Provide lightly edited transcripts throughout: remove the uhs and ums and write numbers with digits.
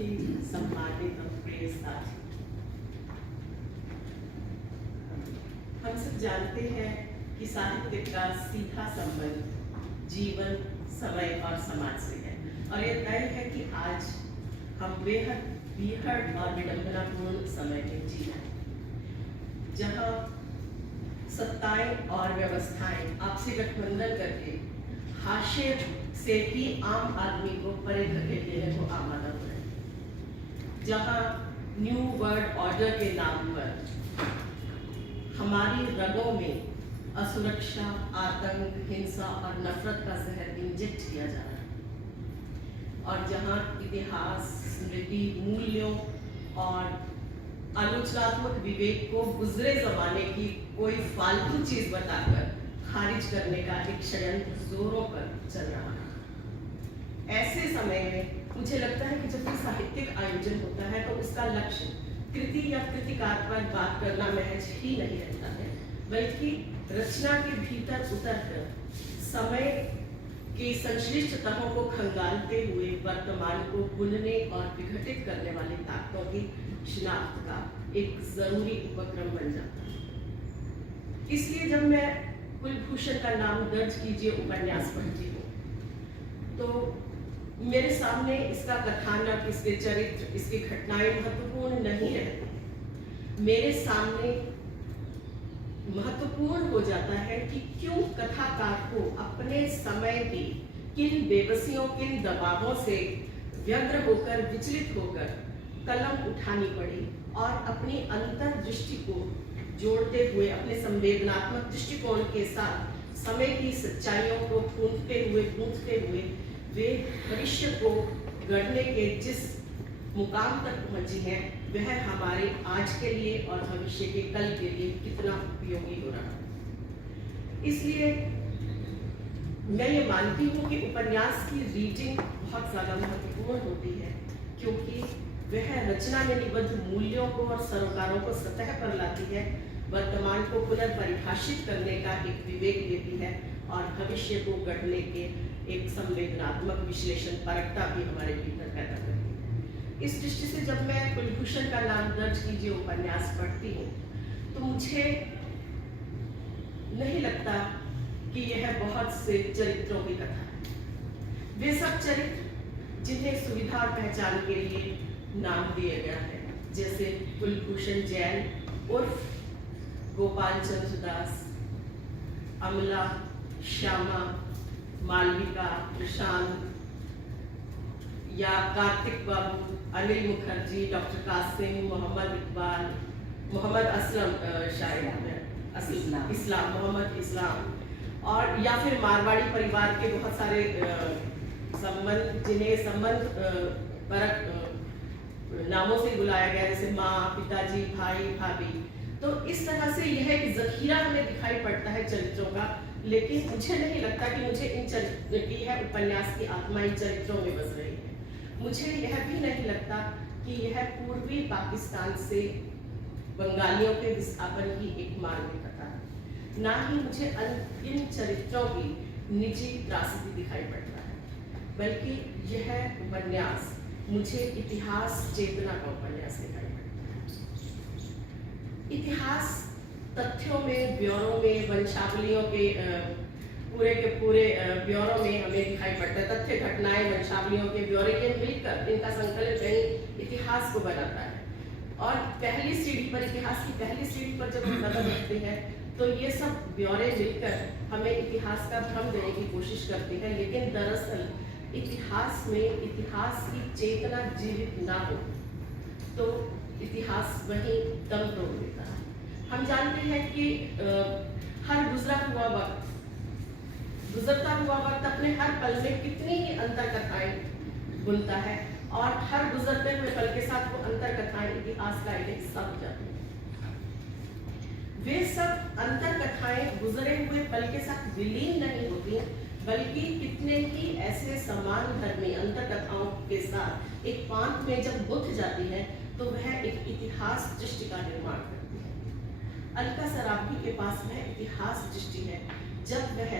सभी सम्मानित और प्रिय साथी, हम सब जानते हैं कि साहित्य का सीधा संबंध जीवन, समय और समाज से है और ये तय है कि आज हम बेहद बीहड़ और विडंबनापूर्ण समय में जी रहे हैं, जहाँ सत्ताएं और व्यवस्थाएं आपसी गठबंधन करके हाशिए से भी आम आदमी को परे धकेल देने को आमादा हो रहे हैं, जहाँ न्यू वर्ल्ड ऑर्डर के नाम पर हमारी रगों में असुरक्षा, आतंक, हिंसा और नफरत का जहर इंजेक्ट किया जा रहा है और जहाँ इतिहास, स्मृति, मूल्यों और आलोचनात्मक विवेक को गुजरे जमाने की कोई फालतू चीज बताकर खारिज करने का एक षड्यंत्र जोरों पर चल रहा है। ऐसे समय में मुझे लगता है कि जब भी साहित्यिक आयोजन होता है तो उसका लक्ष्य कृति या कृतिकार पर बात करना महज ही नहीं रहता है, बल्कि रचना के भीतर उतरकर समय के संश्लिष्ट तहों को खंगालते हुए वर्तमान को बुनने और विघटित करने वाली ताकतों की शिनाख्त का एक जरूरी उपक्रम बन जाता है। इसलिए जब मैं कुलभूषण का नाम दर्ज कीजिए उपन्यास पढ़ती हूँ तो मेरे सामने इसका कथानक, इसके चरित्र, इसकी घटनाएं महत्वपूर्ण नहीं रहती। मेरे सामने महत्वपूर्ण हो जाता है कि क्यों कथाकार को अपने समय की किन बेबसियों, किन दबावों से व्यग्र होकर, विचलित होकर कलम उठानी पड़ी और अपनी अंतर्दृष्टि को जोड़ते हुए, अपने संवेदनात्मक दृष्टिकोण के साथ समय की सच्चाइयों को गूंथते हुए वे भविष्य को गढ़ने के जिस मुकाम तक पहुंची हैं, वह हमारे आज के लिए और भविष्य के कल के लिए कितना उपयोगी हो रहा है। इसलिए मैं ये मानती हूँ कि उपन्यास की रीडिंग बहुत ज़्यादा महत्वपूर्ण होती है, क्योंकि वह रचना में निबद्ध मूल्यों को और सरोकारों को सतह पर लाती है, वर्तमान को पुनर्परिभाषित करने का एक विवेक देती है और भविष्य को गढ़ने के एक संवेदनात्मक विश्लेषण परखता भी हमारे भीतर पैदा करती है। इस दृष्टि से जब मैं कुलभूषण का नाम दर्ज कीजिए उपन्यास पढ़ती हूँ तो मुझे नहीं लगता कि यह बहुत से चरित्रों की कथा है। वे सब चरित्र जिन्हें सुविधा और पहचान के लिए नाम दिया गया है, जैसे कुलभूषण जैन उर्फ गोपाल चंद्र दास, अमला, श्यामा, मालविका, प्रशांत या कार्तिक बाबू, अनिल मुखर्जी, डॉक्टर कासिम, मोहम्मद इकबाल, मोहम्मद असलम, शायद इस्लाम, मोहम्मद इस्लाम, और या फिर मारवाड़ी परिवार के बहुत सारे संबंध, जिन्हें संबंध परक नामों से बुलाया गया, जैसे माँ, पिताजी, भाई, भाभी। तो इस तरह से यह एक जखीरा हमें दिखाई पड़ता है चरित्रों का, लेकिन मुझे नहीं लगता कि मुझे इन चरित्रों की यह उपन्यास की आत्मा इन चरित्रों में बस रही है। मुझे यह भी नहीं लगता कि यह पूर्वी पाकिस्तान से बंगालियों के विस्थापन की एक मार्मिक कथा है, ना ही मुझे इन चरित्रों की निजी त्रासदी दिखाई पड़ता है, बल्कि यह उपन्यास मुझे इतिहास चेतना का उपन्यास दिखाई पड़ता है। इतिहास तथ्यों में, ब्यौरों में, वंशावलियों के पूरे ब्यौरों में हमें दिखाई पड़ता है। तथ्य, घटनाएं, वंशावलियों के ब्यौरे के मिलकर इनका संकलन कहीं इतिहास को बनाता है। और पहली सीढ़ी पर, इतिहास की पहली सीढ़ी पर जब हम कदम रखते हैं तो ये सब ब्यौरे मिलकर हमें इतिहास का भ्रम देने की कोशिश करते हैं, लेकिन दरअसल इतिहास में इतिहास की चेतना जीवित ना हो तो इतिहास वहीं दम तोड़ देता है। हम जानते हैं कि हर गुजरता हुआ वक्त अपने हर पल में कितनी ही अंतर कथाएं बुनता है और हर गुजरते हुए पल के साथ वो अंतर कथाएं इतिहास का एक हिस्सा हो जाती हैं। वे सब अंतर कथाएं गुजरे हुए पल के साथ विलीन नहीं होती, बल्कि कितने ही ऐसे समान धर्मी अंतर कथाओं के साथ एक पांत में जब गुंथ जाती है तो वह एक इतिहास दृष्टि का निर्माण करती है। अलका सराबी के पास वह इतिहास दृष्टि है जब वह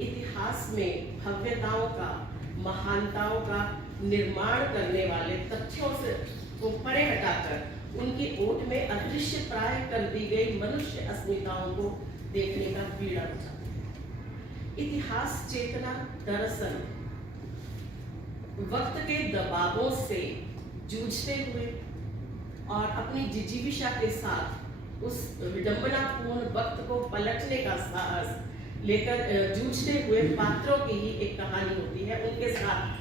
इतिहास में भव्यताओं का, महानताओं का निर्माण करने वाले तथ्यों से को परे हटाकर उनकी ओट में अदृश्य प्राय कर दी गई मनुष्य अस्मिताओं को देखने का पीड़ा उठाते हैं। इतिहास चेतना दरअसल वक्त के दबावों से जूझते हुए और अपनी जिजीविषा के साथ उस विडंबनापूर्ण वक्त को पलटने का साहस लेकर जूझते हुए पात्रों की ही एक कहानी होती है। उनके साथ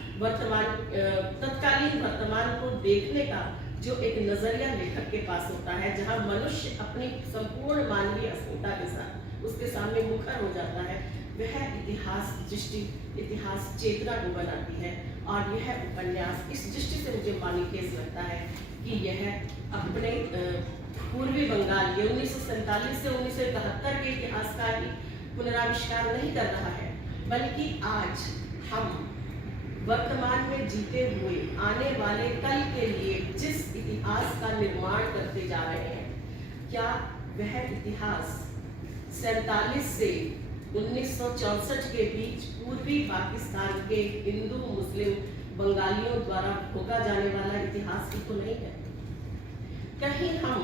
तत्कालीन वर्तमान को देखने का जो एक नजरिया लेखक के पास होता है, जहां मनुष्य अपनी संपूर्ण मानवीय अस्मिता के साथ उसके सामने मुखर हो जाता है, वह इतिहास दृष्टि, इतिहास चेतना को बनाती है। और यह उपन्यास इस दृष्टि से मुझे मानिकेज लगता है कि यह अपने पूर्वी बंगाल के 1947 से 1971 के इतिहास का ही पुनराविष्कार नहीं कर रहा है, बल्कि आज हम वर्तमान में जीते हुए आने वाले कल के लिए जिस इतिहास का निर्माण करते जा रहे हैं, क्या वह इतिहास 47 से 1964 के बीच पूर्वी पाकिस्तान के हिंदू मुस्लिम बंगालियों द्वारा भोगा जाने वाला इतिहास ही तो नहीं है। कहीं हम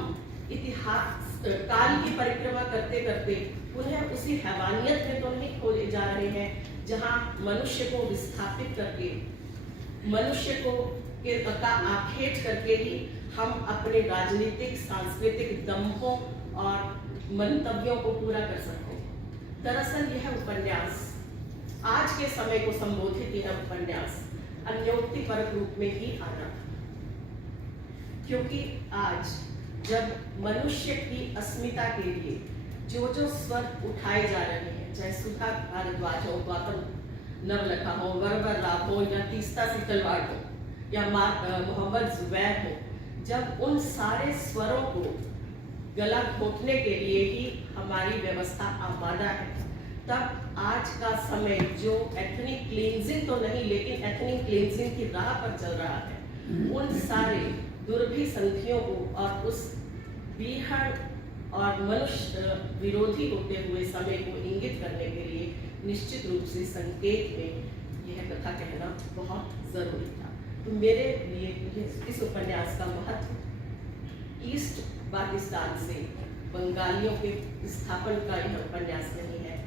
इतिहास काल की परिक्रमा करते करते पुनः उसी हैवानियत में तो नहीं खोले जा रहे हैं, जहां मनुष्य को विस्थापित करके, मनुष्य को का आखेट करके ही हम अपने राजनीतिक सांस्कृतिक दंभों और मंतव्यों को पूरा कर सकते हैं। दरअसल यह उपन्यास आज के समय को संबोधित, यह उपन्यास अन्योक्तिपरक रूप में ही आना था, क्योंकि आज जब मनुष्य की अस्मिता के लिए जो जो स्वर उठाए जा रहे हैं, चाहे सुधा भारद्वाज हो, गौतम नवलखा हो, वरवर राव हो या तीस्ता सीतलवाड़ हो या मोहम्मद जुबैर हो, जब उन सारे स्वरों को गला घोटने के लिए ही हमारी व्यवस्था आमादा है, तब आज का समय जो एथनिक क्लींजिंग तो नहीं लेकिन एथनिक क्लींजिंग की राह पर चल रहा है, उन सारे दुर्भी संधियों को और उस बीहड़ और मनुष्य विरोधी होते हुए समय को इंगित करने के लिए निश्चित रूप से संकेत में यह कथा कहना बहुत जरूरी था। तो मेरे लिए इस उपन्यास का महत्व ईस्ट पाकिस्तान से बंगालियों के स्थापन का यह उपन्यास नहीं है,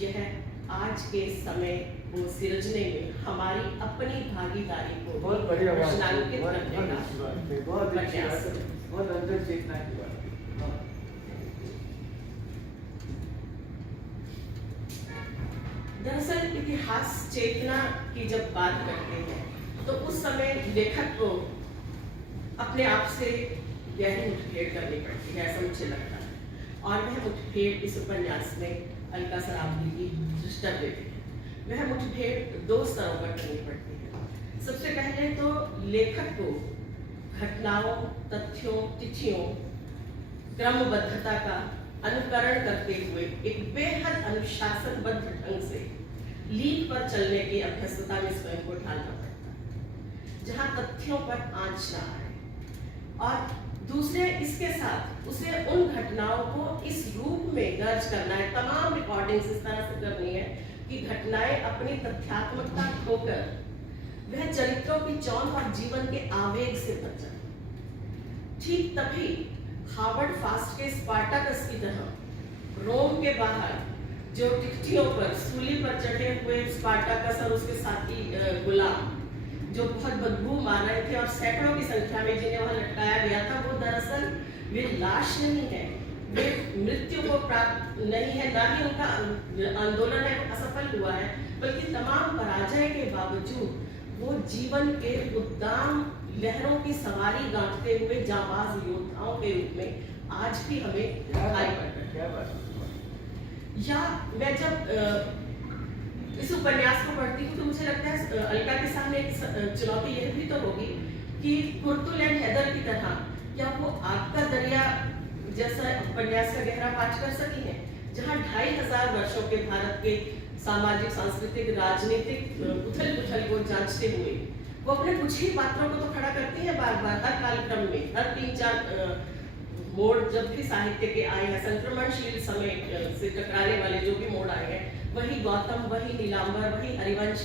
यह आज के समय को सिरजने में हमारी अपनी भागीदारी को प्रश्नांकित करने का उपन्यास है। बहुत अंदर चेतना की बात। दरअसल इतिहास चेतना की जब बात करते हैं तो उस समय लेखक को अपने आप से गहरी मुठभेड़ करनी पड़ती है, ऐसा मुझे लगता है। और वह मुठभेड़ इस उपन्यास में अलका सरावगी की दृष्टि देती है। वह मुठभेड़ दो स्तरों पर करनी पड़ती है। सबसे पहले तो लेखक को घटनाओं, तथ्यों, तिथियों, क्रमबद्धता का अनुकरण करते हुए एक बेहद अनुशासनबद्ध ढंग से लीड पर चलने की अभ्यस्तता में स्वयं को ढालना पड़ता है, जहां तथ्यों पर आंच ना आए। और दूसरे इसके साथ उसे उन घटनाओं को इस रूप में दर्ज करना है, तमाम रिकॉर्डिंग्स इस तरह से करनी है कि घटनाएं अपनी तथ्यात्मकता खोकर वह चरित्रों की चौंध और जीवन के आवेग से भर जाए। ठीक तभी हार्वर्ड फास्ट के स्पार्टाकस की तरह रोम के बाहर जो टिकटियों पर सूली पर चढ़े हुए स्पार्टाकस और उसके साथी गुलाम जो बहुत बदबू मार रहे थे और सैकड़ों की संख्या में जिन्हें वहां लटकाया गया था, वो दरअसल वे लाश नहीं है, वे मृत्यु को प्राप्त नहीं है, ना ही उनका आंदोलन है असफल हुआ है, बल्कि तमाम पराजय के बावजूद वो जीवन के उद्दाम लहरों की सवारी गांठते हुए जांबाज योद्धाओं के रूप में आज भी हमें दिखाई पड़ता है। या मैं जब इस उपन्यास को पढ़ती हूँ तो मुझे लगता है अलका के सामने एक चुनौती यह भी तो होगी कि कुर्तुल एंड हैदर की तरह क्या वो आग का दरिया जैसा उपन्यास का गहरा पाठ कर सकी है, जहाँ 2500 वर्षों के भारत के सामाजिक, सांस्कृतिक, राजनीतिक उथल-पुथल को जांचते हुए वो अपने कुछ ही पात्रों को तो खड़ा करती है बार बार हर कालक्रम में, हर 3-4 मोड़ जब भी साहित्य के आए हैं, संक्रमणशील समय से टकराने वाले जो भी मोड़ आए हैं, वही गौतम, वही नीलांबर, वही हरिवंश,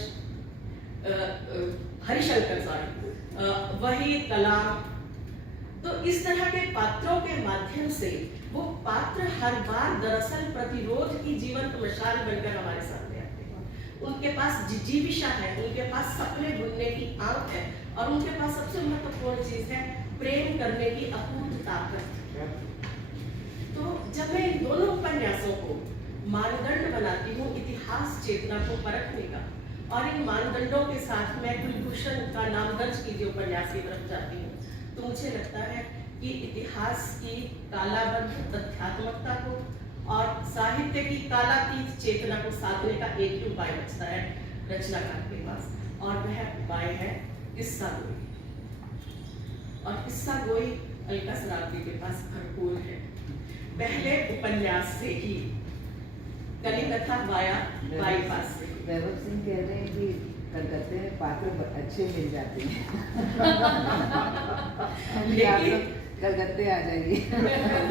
हरिशंकर वही कलाम। तो इस तरह के पात्रों के माध्यम से वो पात्र हर बार दरअसल प्रतिरोध की जीवंत मशाल बनकर हमारे सामने आते हैं। उनके पास जिजीविषा है, उनके पास सपने बुनने की आंख है, और उनके पास सबसे महत्वपूर्ण चीज है प्रेम करने की अकूत ताकत। तो जब मैं इन दोनों उपन्यासों को मानदंड बनाती हूँ इतिहास चेतना को परखने का, और इन मानदंडों के साथ मैं कुलभूषण का नाम दर्ज कीजिए उपन्यास की तरफ जाती हूँ, तो मुझे लगता है कि इतिहास की कालाबद्ध तथ्यात्मकता को और साहित्य की कालातीत चेतना को साधने का एक ही उपाय बचता है रचनाकार के पास, और वह उपाय है किस्सा गोई। और किस्सा गोई अलका सरावगी के पास भरपूर है। पहले उपन्यास से ही कलिकथा वाया बाईपास से। वैभव सिंह कह रहे हैं कि कलकत्ते में पात्र अच्छे मिल जाते हैं। लेकिन कलकत्ते आ जाइए।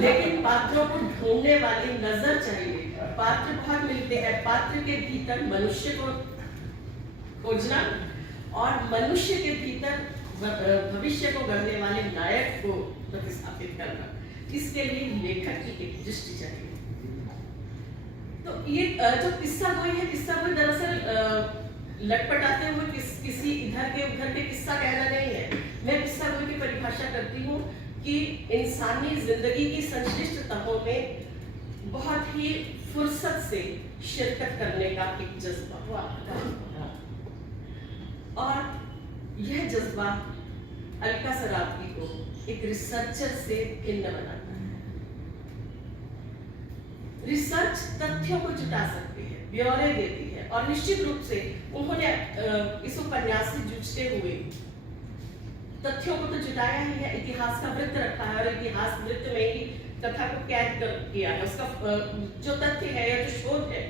लेकिन पात्रों को ढूंढने वाली नजर चाहिए। पात्र बहुत मिलते हैं, पात्र के भीतर मनुष्य को खोजना और मनुष्य के भीतर भविष्य को गढ़ने वाले नायक को प्रतिस्थापित करना, इसके लिए लेखक की एक दृष्टि चाहिए। तो ये जो किस्सा गोई है, किस्सा गोई दरअसल लटपटाते हुए किसी इधर के उधर के किस्सा कहना नहीं है। मैं किस्सा गोई की परिभाषा करती हूँ कि इंसानी जिंदगी की संश्लिष्ट तहों में बहुत ही फुर्सत से शिरकत करने का एक जज्बा हुआ, और यह जज्बा अलका सरावगी को एक रिसर्चर से भिन्न बनाता है। रिसर्च तथ्यों को जुटा सकती है, ब्यौरे देती है, और निश्चित रूप से उन्होंने इस उपन्यास से जूझते हुए तथ्यों को तो जुटाया ही है, इतिहास का वृत्त रखा है, और इतिहास वृत्त में ही कथा को कैद किया है। उसका जो तथ्य है या जो शोध है,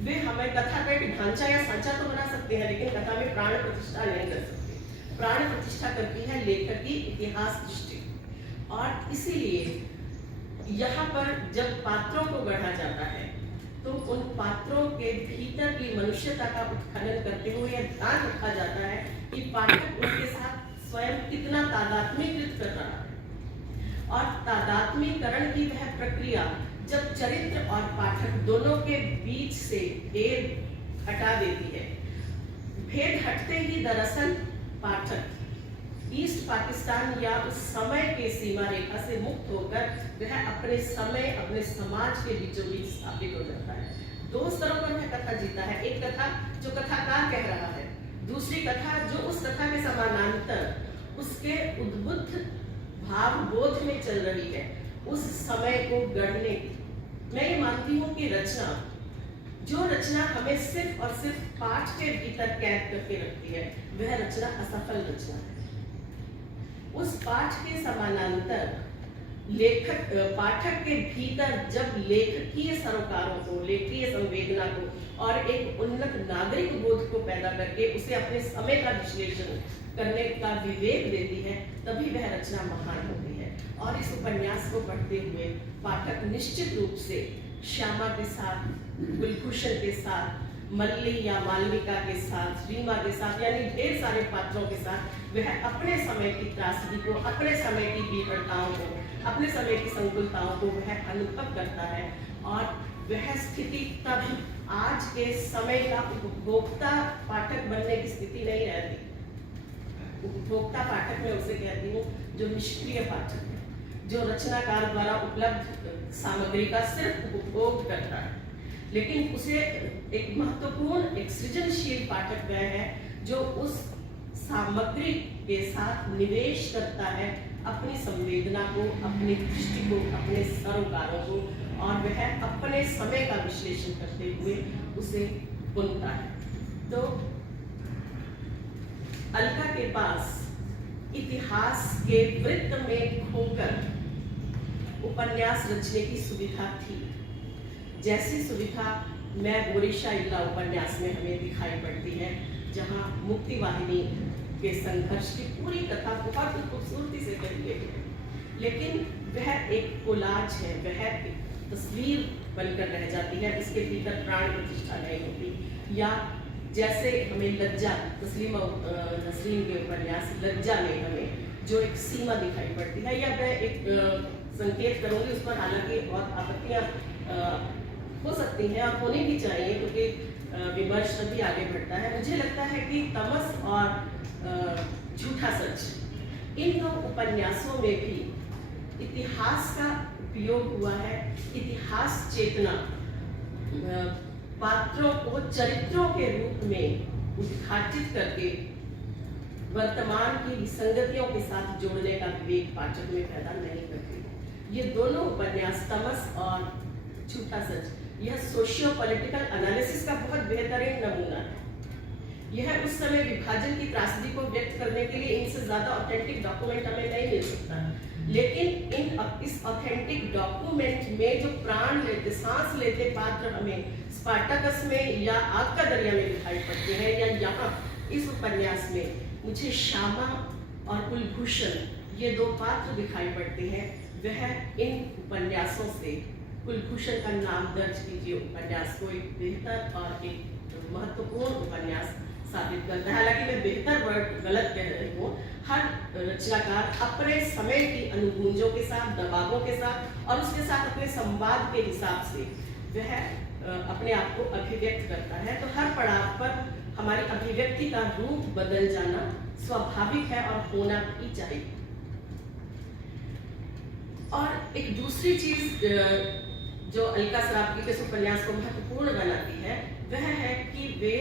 वे हमें कथा का एक ढांचा या सांचा तो बना सकते हैं, लेकिन कथा में प्राण प्रतिष्ठा नहीं कर सकते। प्राण प्रतिष्ठा करती है लेखक की इतिहास दृष्टि। और इसीलिए यहाँ पर जब पात्रों को गढ़ा जाता है, तो उन पात्रों के भीतर की मनुष्यता का उत्खनन करते हुए यह ध्यान रखा जाता है कि पाठक उनके साथ स्वयं कितना तादात्म्यकृत कर रहा है। और तादात्म्यकरण की वह प्रक्रिया जब चरित्र और पाठक दोनों के बीच से भेद हटा देती है, भेद हटते ही दरअसल पाठक ईस्ट पाकिस्तान या उस समय के सीमा रेखा से मुक्त होकर वह अपने समय, अपने समाज के बीचों बीच स्थापित हो जाता है। दो स्तरों पर वह कथा जीता है। एक कथा जो कथाकार कह रहा है, दूसरी कथा जो उस कथा के समानांतर उसके उद्बुद्ध भाव बोध में चल रही है, उस समय को गढ़ने की। मैं ये मानती हूँ कि जो रचना हमें सिर्फ और सिर्फ पाठ के भीतर कैद करके रखती है, वह रचना असफल रचना है। उस पाठ के समानांतर पाठक के भीतर जब लेखकीय सरोकारों को, लेखकीय संवेदना को और एक उन्नत नागरिक बोध को पैदा करके उसे अपने समय का विश्लेषण करने का विवेक देती है, तभी वह रचना महान होती है। और इस उपन्यास को पढ़ते हुए पाठक निश्चित रूप से श्यामा के साथ, कुलभूषण के साथ, मल्ली या मालविका के साथ, रीमा के साथ, यानी ढेर सारे पात्रों के साथ वह अपने समय की त्रासदी को, अपने समय की विपरीतताओं को, अपने समय की संकुलताओं को वह अनुभव करता है। और वह स्थिति तब आज के समय का उपभोक्ता पाठक बनने की स्थिति नहीं रहती। उपभोक्ता पाठक मैं उसे कहती हूँ जो निष्क्रिय पाठक है, जो रचनाकार द्वारा उपलब्ध सामग्री का सिर्फ उपभोग करता है। लेकिन उसे एक महत्वपूर्ण, एक सृजनशील पाठक वह है जो उस सामग्री के साथ निवेश करता है अपनी संवेदना को, अपनी दृष्टि को, अपने सरोकारों को, और वह अपने समय का विश्लेषण करते हुए उसे बुनता है। तो अलका के पास इतिहास के वृत्त में खोकर उपन्यास रचने की सुविधा थी, जैसी सुविधा मैं गोरीशा इल्ला उपन्यास में हमें दिखाई पड़ती है, जहां मुक्ति वाहिनी के संघर्ष की पूरी कथा बहुत ही खूबसूरती से कही गई है। लेकिन वह एक कोलाज है, वह एक तस्वीर बनकर रह जाती है, इसके भीतर प्राण प्रतिष्ठा नहीं होती, या जैसे हमें लज्जा, नसरीन के उपन्यास लज्जा में हमें जो एक सीमा दिखाई पड़ती है, या मैं एक संकेत करूंगी उस पर, हालांकि बहुत आपत्तियां हो सकती हैं और होनी भी चाहिए, क्योंकि विमर्श तभी आगे बढ़ता है। मुझे लगता है कि तमस और झूठा सच, इन दो उपन्यासों में भी इतिहास का उपयोग हुआ है। इतिहास चेतना पात्रों को चरित्रों के रूप में उद्घाटित करके वर्तमान की विसंगतियों के साथ जोड़ने का विवेक पाठक में पैदा नहीं करती। ये दोनों उपन्यास, तमस और झूठा सच, यह सोशियो पॉलिटिकल एनालिसिस का बहुत बेहतरीन नमूना है। यह उस समय विभाजन की त्रासदी को व्यक्त करने के लिए इनसे ज्यादा ऑथेंटिक डॉक्यूमेंट हमें नहीं मिल सकता, लेकिन इस ऑथेंटिक डॉक्यूमेंट में जो प्राण लेते, सांस लेते पात्र हमें स्पार्टकस में या आग का दरिया में दिखाई पड़ते हैं, या यहाँ इस उपन्यास में मुझे श्यामा और कुलभूषण ये दो पात्र दिखाई पड़ते हैं। वह इन उपन्यासों से, कुलभूषण का नाम दर्ज कीजिए, उपन्यास को एक बेहतर और एक महत्वपूर्ण उपन्यास साबित करता है। हालांकि मैं बेहतर वर्ड गलत कह रही हूँ। हर रचनाकार अपने समय की अनुगूंजों के साथ, दबावों के साथ और उसके साथ अपने संवाद के हिसाब से वह अपने आप को अभिव्यक्त करता है। तो हर पड़ाव पर हमारी अभिव्यक्ति का रूप बदल जाना स्वाभाविक है और होना भी चाहिए। और एक दूसरी चीज जो अलका सराबगी के उपन्यास को महत्वपूर्ण बनाती है, वह है कि वे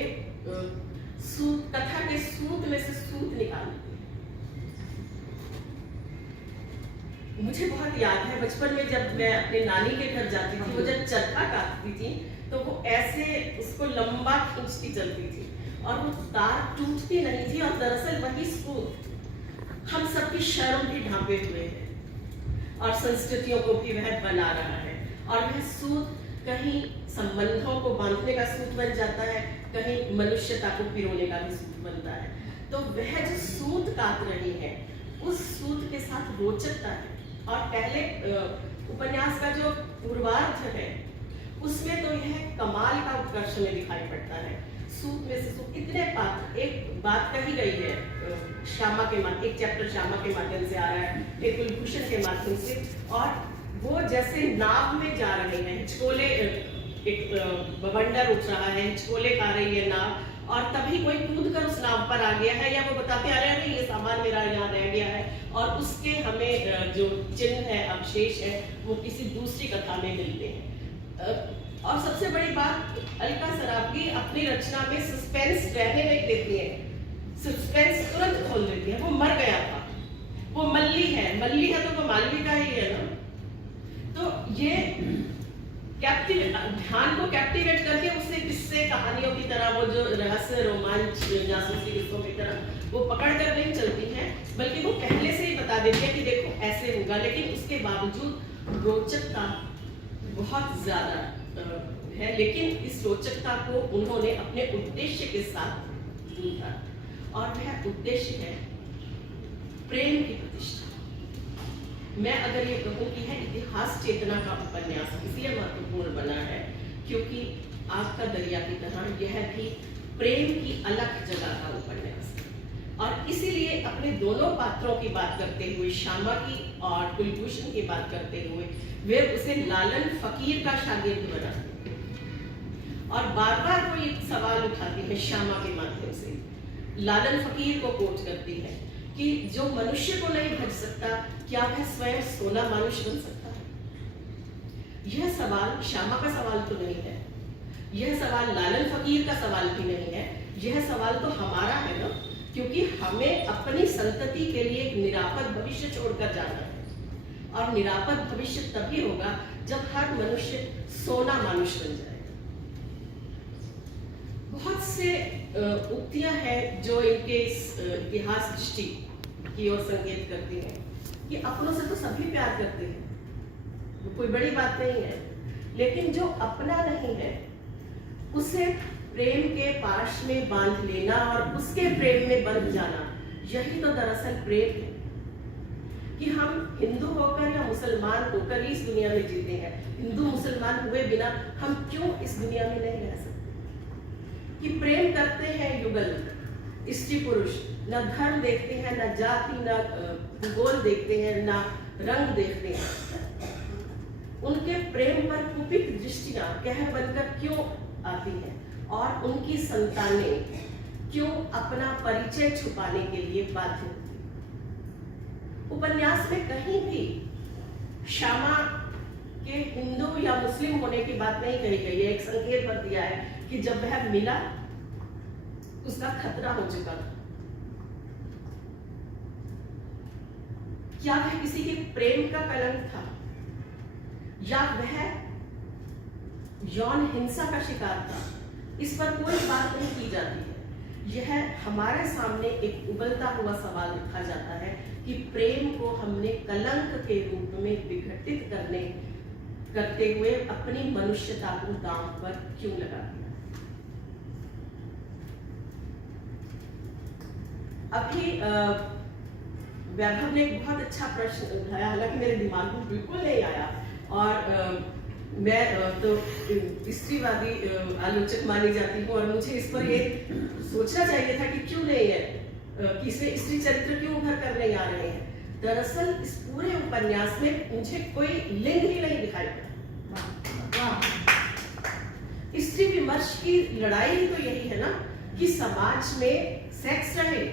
कथा के सूत में से सूत निकालती है। मुझे बहुत याद है बचपन में जब मैं अपने नानी के घर जाती थी, वो जब चरखा काटती थी तो वो ऐसे उसको लंबा खींचती चलती थी और वो तार टूटती नहीं थी, और दरअसल वही सूत हम सबकी शर्म भी ढांपे हुए है और संस्कृतियों को भी वह बना रहा है। और वह सूत कहीं संबंधों को बांधने का सूत बन जाता है, कहीं मनुष्यता को पिरोने का भी सूत बनता है। तो वह जो सूत काट रही है, उस सूत के साथ रोचकता है। और पहले उपन्यास का जो पूर्वार्ध है उसमें तो यह कमाल का उत्कर्ष में दिखाई पड़ता है। सूत में से सूत, इतने पात्र, एक बात कही गई है श्यामा के माध्यम, एक चैप्टर श्यामा के माध्यम से आ रहा है, एक कुलभूषण के माध्यम से, और वो जैसे नाव में जा रहे हैं, हिचकोले, एक बवंडर उठ रहा है, हिचकोले खा रही है नाव, और तभी कोई कूद कर उस नाव पर आ गया है, या वो बताते आ रहे हैं ये सामान मेरा यहाँ रह गया है, और उसके हमें जो चिन्ह है, अवशेष है, वो किसी दूसरी कथा में मिलते हैं। और सबसे बड़ी बात, अलका सराबगी अपनी रचना में सस्पेंस रहने नहीं देती है, सस्पेंस तुरंत खोल देती है। वो मर गया था, वो मल्ली है तो वो मालवी का ही है ना। तो ये ध्यान को कैप्टिवेट करके उससे किस्से कहानियों की तरह, वो जो रहस्य, रोमांच, जासूसी किस्सों की तरह वो पकड़ कर नहीं चलती हैं, बल्कि वो पहले से ही बता देती है कि देखो ऐसे होगा। लेकिन उसके बावजूद रोचकता बहुत ज्यादा है, लेकिन इस रोचकता को उन्होंने अपने उद्देश्य के साथ ढूंढा, और वह उद्देश्य है प्रेम की प्रतिष्ठा। मैं अगर ये कहूँ कि है इतिहास चेतना का उपन्यास इसलिए महत्वपूर्ण बना है क्योंकि आग का दरिया की तरह यह भी प्रेम की अलग जगह का उपन्यास है। और इसीलिए अपने दोनों पात्रों की बात करते हुए, श्यामा की और कुलभूषण की बात करते हुए, वे उसे लालन फकीर का शागिर्द बनाते हैं। और बार बार वो एक सवाल उठाती है श्यामा के माध्यम से, लालन फकीर को कोट करती है कि जो मनुष्य को नहीं भज सकता, क्या वह स्वयं सोना मानुष बन सकता है? यह सवाल श्यामा का सवाल तो नहीं है, यह सवाल लालन फकीर का सवाल भी नहीं है, यह सवाल तो हमारा है ना, क्योंकि हमें अपनी संतति के लिए एक निरापद भविष्य छोड़कर जाना है। और निरापद भविष्य तभी होगा जब हर मनुष्य सोना मानुष बन जाए। बहुत से उक्तियां हैं जो इनके इतिहास दृष्टि की ओर संकेत करती हैं कि अपनों से तो सभी प्यार करते हैं, कोई बड़ी बात नहीं है, लेकिन जो अपना नहीं है उसे प्रेम के पाश में बांध लेना और उसके प्रेम में बंध जाना, यही तो दरअसल प्रेम है। कि हम हिंदू होकर या मुसलमान होकर ही इस दुनिया में जीते हैं, हिंदू मुसलमान हुए बिना हम क्यों इस दुनिया में नहीं रह सकते? कि प्रेम करते हैं युगल स्त्री पुरुष, न धर्म देखते हैं, न जाति, न भूगोल देखते हैं, न रंग देखते हैं। उनके प्रेम पर कुपित दृष्टियां कहर बनकर क्यों आती हैं और उनकी संतानें क्यों अपना परिचय छुपाने के लिए बाध्य होती हैं। उपन्यास में कहीं भी श्यामा के हिंदू या मुस्लिम होने की बात नहीं कही गई है। एक संकेत पर दिया है कि जब वह मिला उसका खतरा हो चुका था। क्या वह किसी के प्रेम का कलंक था या वह यौन हिंसा का शिकार था, इस पर कोई बात नहीं की जाती है। यह हमारे सामने एक उबलता हुआ सवाल रखा जाता है कि प्रेम को हमने कलंक के रूप में विघटित करते हुए अपनी मनुष्यता को दांव पर क्यों लगा दिया। अभी वैभव ने एक बहुत अच्छा प्रश्न उठाया, हालांकि मेरे दिमाग में बिल्कुल नहीं आया, और मैं तो स्त्रीवादी आलोचक मानी जाती हूँ और मुझे इस पर ये सोचना चाहिए था कि क्यों नहीं है, कि इसमें स्त्री चरित्र क्यों उभर कर नहीं आ रहे हैं। दरअसल इस पूरे उपन्यास में मुझे कोई लिंग ही नहीं दिखाई पड़ा। स्त्री विमर्श की लड़ाई ही तो यही है ना कि समाज में सेक्स रहे,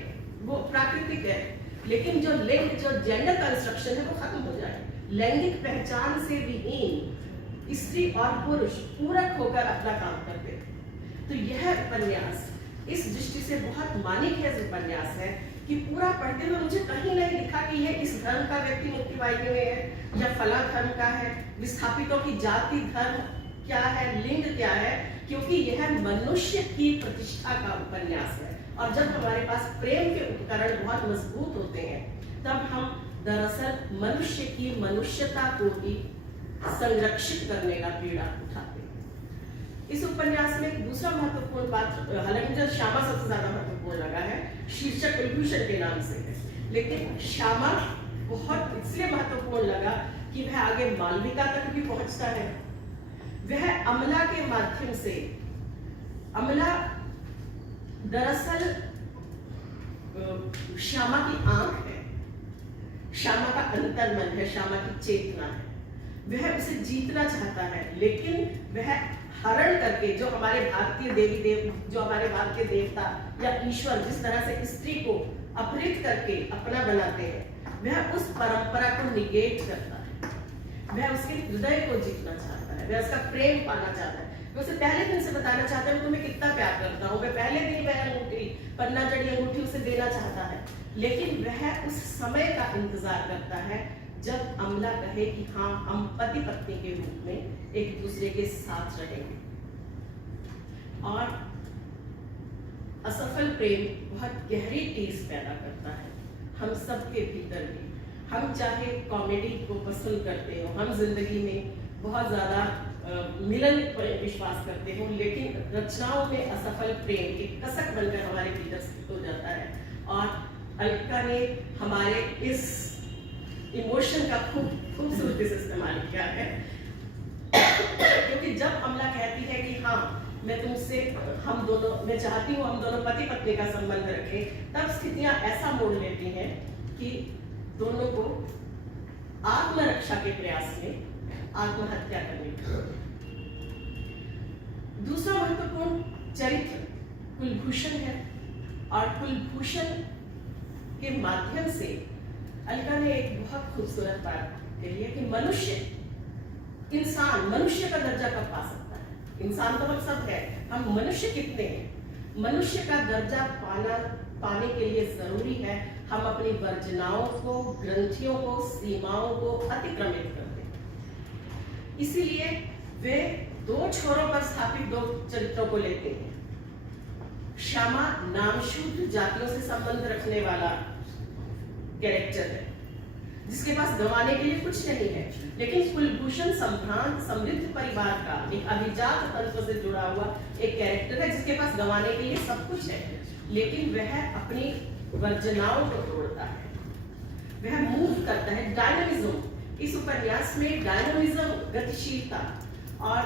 वो प्राकृतिक है, लेकिन जो लिंग, जो जेंडर कंस्ट्रक्शन है वो खत्म हो जाए। लैंगिक पहचान से विहीन स्त्री और पुरुष पूरक होकर अपना काम करते हैं। तो यह उपन्यास इस दृष्टि से बहुत मानीखेज उपन्यास है कि पूरा पढ़ते हुए मुझे कहीं नहीं लिखा कि यह इस धर्म का व्यक्ति मुक्ति पाएंगे में है या फला धर्म का है, विस्थापितों की जाति धर्म क्या है, लिंग क्या है, क्योंकि यह मनुष्य की प्रतिष्ठा का उपन्यास है। और जब हमारे पास प्रेम के उपकरण बहुत मजबूत होते हैं तब हम दरअसल मनुष्य की मनुष्यता को ही संरक्षित करने का पीड़ा उठाते हैं। इस उपन्यास में एक दूसरा महत्वपूर्ण पात्र, हालांकि मुझे श्यामा सबसे ज्यादा महत्वपूर्ण लगा है, शीर्षक कुलभूषण के नाम से है, लेकिन श्यामा बहुत इसलिए महत्वपूर्ण लगा कि वह आगे मालविका तक भी पहुंचता है। वह अमला के माध्यम से, अमला दरअसल श्यामा की आंख है, श्यामा का अंतर्मन है, श्यामा की चेतना है। वह उसे जीतना चाहता है, लेकिन वह हरण करके, जो हमारे भारतीय देवी देव, जो हमारे भारतीय देवता या ईश्वर जिस तरह से स्त्री को अपहृत करके अपना बनाते हैं, वह उस परंपरा को निगेट करता है। वह उसके हृदय को जीतना चाहता है, वह उसका प्रेम पाना चाहता है। वह उसे पहले दिन से बताना चाहता है मैं तुम्हें कितना प्यार करता हूँ। वह पहले दिन वह अंगूठी, पन्ना जड़ी अंगूठी उसे देना चाहता है, लेकिन वह उस समय का इंतजार करता है जब अमला कहे कि हाँ, हम पति पत्नी के रूप में एक दूसरे के साथ रहेंगे। और असफल प्रेम बहुत गहरी टीस पैदा करता है हम सबके भीतर भी। हम चाहे कॉमेडी को पसंद करते हो, हम जिंदगी में बहुत ज्यादा मिलन पर विश्वास करते हो, लेकिन रचनाओं में असफल प्रेम एक कसक बनकर हमारे भीतर स्थित हो जाता है। और अलका ने हमारे इस इमोशन का खूबसूरती से इस्तेमाल किया है, क्योंकि जब अमला कहती है कि हाँ मैं तुमसे, हम दोनों, मैं चाहती हूँ हम दोनों पति पत्नी का संबंध रखें, तब स्थितियां ऐसा मोड़ लेती हैं कि दोनों को आत्मरक्षा के प्रयास में आत्महत्या करनी पड़ती। दूसरा महत्वपूर्ण चरित्र कुलभूषण है, और कुलभूषण के माध्यम से अलका ने एक बहुत खूबसूरत बात कही है कि मनुष्य, इंसान मनुष्य का दर्जा कब पा सकता है। इंसान तो हम सब है, हम मनुष्य कितने हैं। मनुष्य का दर्जा पाने के लिए जरूरी है हम अपनी वर्जनाओं को, ग्रंथियों को, सीमाओं को अतिक्रमित कर दें। इसीलिए वे दो छोरों पर स्थापित दो चरित्रों को लेते हैं। श्यामा नामशूद्र जातियों से संबंध रखने वाला कैरेक्टर है जिसके पास गंवाने के लिए कुछ नहीं है, लेकिन कुलभूषण संभ्रांत समृद्ध परिवार का एक अभिजात तत्व से जुड़ा हुआ एक कैरेक्टर है जिसके पास गंवाने के लिए सब कुछ है, लेकिन वह अपनी वर्जनाओं को तोड़ता है, वह मूव करता है। डायनामिज्म, इस उपन्यास में डायनामिज्म, गतिशीलता और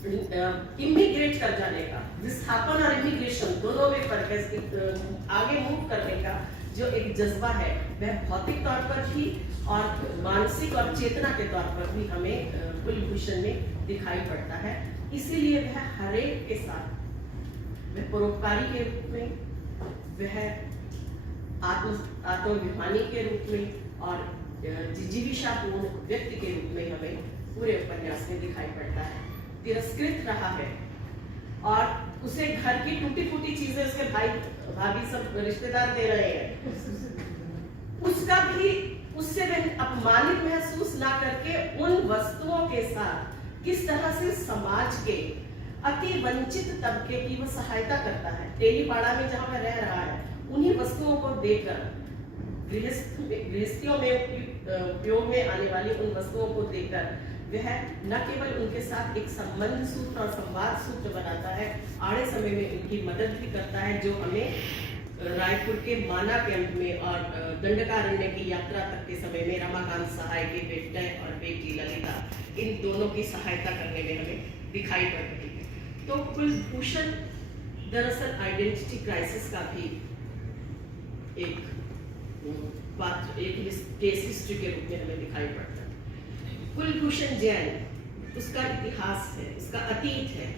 इमिग्रेट कर जाने का, विस्थापन और इमिग्रेशन दोनों में फर्क है। आगे मूव करने का जो एक जज्बा है वह भौतिक तौर पर भी और मानसिक और चेतना के तौर पर भी हमें कुलभूषण में दिखाई पड़ता है। इसीलिए वह हरेक के साथ, वह परोपकारी के रूप में, वह आत्माभिमानी के रूप में और जिजीविषापूर्ण व्यक्ति के रूप में हमें पूरे उपन्यास में दिखाई पड़ता है। तिरस्कृत रहा है और उसे घर की टूटी फूटी चीजें उसके भाई भाभी सब रिश्तेदार दे रहे हैं, उसका भी उससे वह अपमानित महसूस ना करके उन वस्तुओं के साथ किस तरह से समाज के अति वंचित तबके की वो सहायता करता है। तेलीपाड़ा में जहां वह रह रहा है, उन्हीं वस्तुओं को देकर, गृहस्थियों में उपयोग में आने वाली उन वस्तुओं को देकर वह न केवल उनके साथ एक संबंध सूत्र और संवाद सूत्र बनाता है, आड़े समय में उनकी मदद भी करता है, जो हमें रायपुर के माना कैंप में और दंडकारण्य की यात्रा तक के समय में रमाकांत सहाय के बेटे और बेटी ललिता, इन दोनों की सहायता करने में हमें दिखाई पड़ रही है। तो कुलभूषण दरअसल आइडेंटिटी क्राइसिस का भी एक पात्र, एक केस हिस्ट्री के रूप में हमें दिखाई पड़ता है। कुलभूषण जैन, उसका इतिहास है, उसका अतीत है,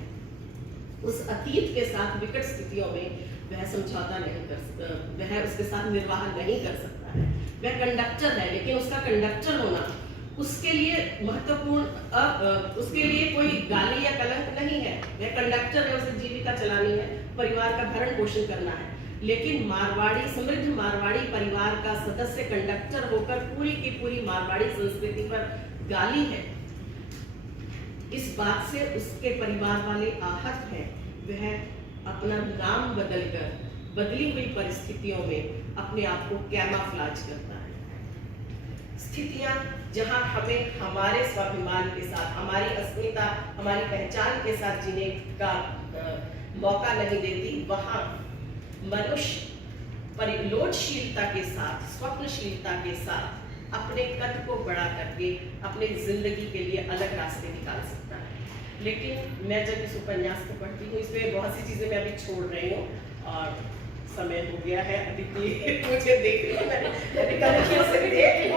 उस अतीत के साथ विकट स्थितियों में वह समझौता नहीं कर सकता, वह उसके साथ निर्वाह नहीं कर सकता है। वह कंडक्टर है, लेकिन उसका कंडक्टर होना उसके लिए महत्वपूर्ण, उसके लिए कोई गाली या कलंक नहीं है। वह कंडक्टर है, उसे जीविका चलानी है, परिवार का भरण पोषण करना है। लेकिन मारवाड़ी, समृद्ध मारवाड़ी परिवार का सदस्य कंडक्टर होकर पूरी की पूरी मारवाड़ी संस्कृति पर गाली है, इस बात से उसके परिवार वाले आहत हैं। वह अपना नाम बदलकर बदली हुई परिस्थितियों में अपने आप को कैमोफ्लेज करता है। स्थितियां जहां हमें हमारे स्वाभिमान के साथ, हमारी अस्मिता, हमारी पहचान के साथ जीने का मौका नहीं देती, वहां मनुष्य परिलोचशीलता के साथ, स्वप्नशीलता के साथ अपने कद को बढ़ा करके अपने जिंदगी के लिए अलग रास्ते निकाल सकता है। लेकिन मैं जब इस उपन्यास को पढ़ती हूँ, इसमें बहुत सी चीजें मैं अभी छोड़ रही हूँ और समय हो गया है, अदिति मुझे देख रही है, मैंने कल से भी देख रही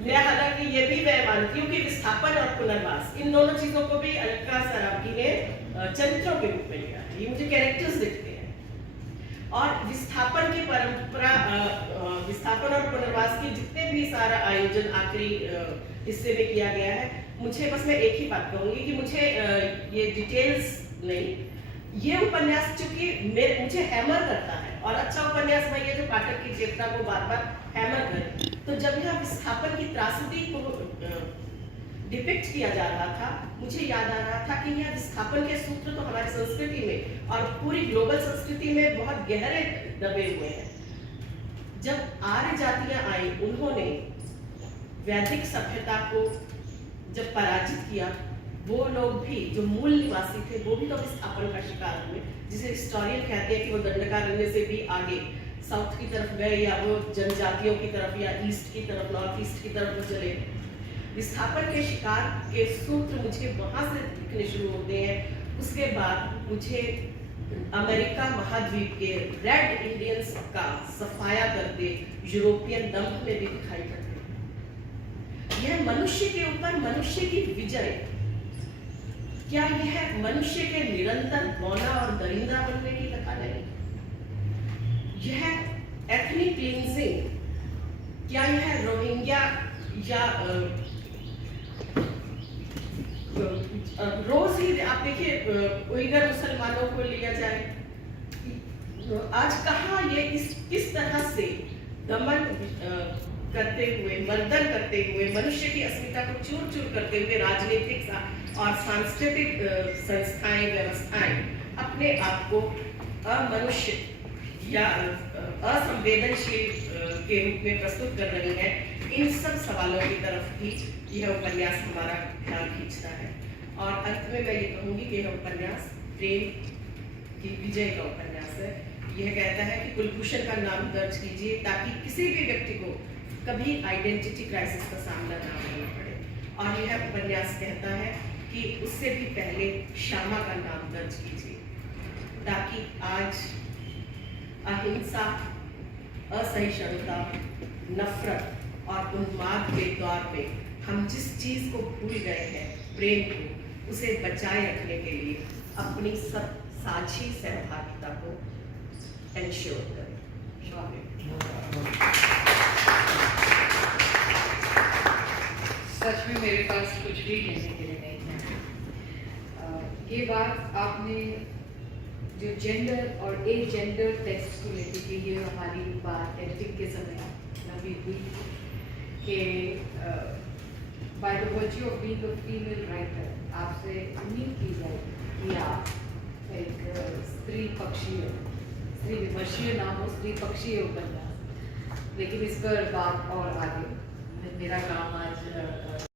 मैं हालांकि ये भी मैं मानती हूँ कि विस्थापन और पुनर्वास, इन दोनों चीजों को भी अलका सरावगी ने चरित्रों के रूप में लिया है। ये मुझे कैरेक्टर्स दिखते हैं और विस्थापन की परंपरा, विस्थापन और पुनर्वास के जितने भी सारा आयोजन आखिरी हिस्से में किया गया है, मुझे बस मैं एक ही बात कहूंगी कि मुझे ये डिटेल्स नहीं, ये उपन्यास चूंकि मुझे हैमर करता है, और अच्छा उपन्यास वही है जो पाठक की चेतना को बार बार हैमर करे। तो जब यह विस्थापन की त्रासदी को डिपिक्ट किया जा रहा था, मुझे याद आ रहा था कि यह विस्थापन के सूत्र तो हमारी संस्कृति में और पूरी ग्लोबल संस्कृति में बहुत गहरे दबे हुए हैं। जब आर्य जातियां आई, उन्होंने वैदिक सभ्यता को जब पराजित किया, वो लोग भी जो मूल निवासी थे वो भी तो विस्थापन का शिकार हुए, जिसे हिस्टोरियन कहते हैं कि वो दंडकारण्य से भी आगे साउथ की तरफ गए, या वो जनजातियों की तरफ, या ईस्ट की तरफ, नॉर्थ ईस्ट की तरफ वो चले। विस्थापन के शिकार के सूत्र मुझे वहां से दिखने शुरू होते हैं। उसके बाद मुझे अमेरिका महाद्वीप के रेड इंडियंस का सफाया करते यूरोपियन दंभ में भी दिखाई पड़ते हैं। यह मनुष्य के ऊपर मनुष्य की विजय, क्या यह मनुष्य के निरंतर बौना और दरिंदा बनने की कथा नहीं? यह एथनिक क्लींजिंग, क्या यह रोहिंग्या या रोज ही आप देखिए उइगर मुसलमानों को लिया जाए, आज कहाँ ये किस तरह से दमन करते हुए, मर्दन करते हुए, मनुष्य की अस्मिता को चूर चूर करते हुए राजनीतिक और सांस्कृतिक संस्थाएं, व्यवस्थाएं अपने आप को अमनुष्य या असंवेदनशील के रूप में प्रस्तुत कर रही है। इन सब सवालों की तरफ भी यह उपन्यास हमारा ध्यान खींचता है। और अंत में मैं ये कहूंगी कि यह उपन्यास प्रेम की विजय का उपन्यास है। यह कहता है कि कुलभूषण का नाम दर्ज कीजिए ताकि किसी भी व्यक्ति को कभी आइडेंटिटी क्राइसिस का सामना ना करना पड़े। और यह उपन्यास कहता है कि उससे भी पहले श्यामा का नाम दर्ज कीजिए, ताकि आज अहिंसा, असहिष्णुता, नफरत और उन्माद के दौर में हम जिस चीज को भूल गए हैं, प्रेम को, उसे बचाए रखने के लिए अपनी सब साझी सहभागिता को एंश्योर करें। सच में मेरे पास कुछ भी कहने के लिए नहीं है। ये बात आपने जो जेंडर और ए जेंडर टेक्स्ट को लेकर के ये हमारी बात एडिटिंग के समय नवी हुई कि by the virtue of being a female writer आपसे उम्मीद की जाए कि आप एक स्त्री विमर्शीय नाम हो, स्त्री पक्षीय उपन्यास, लेकिन इस पर बात और आगे। मेरा काम आज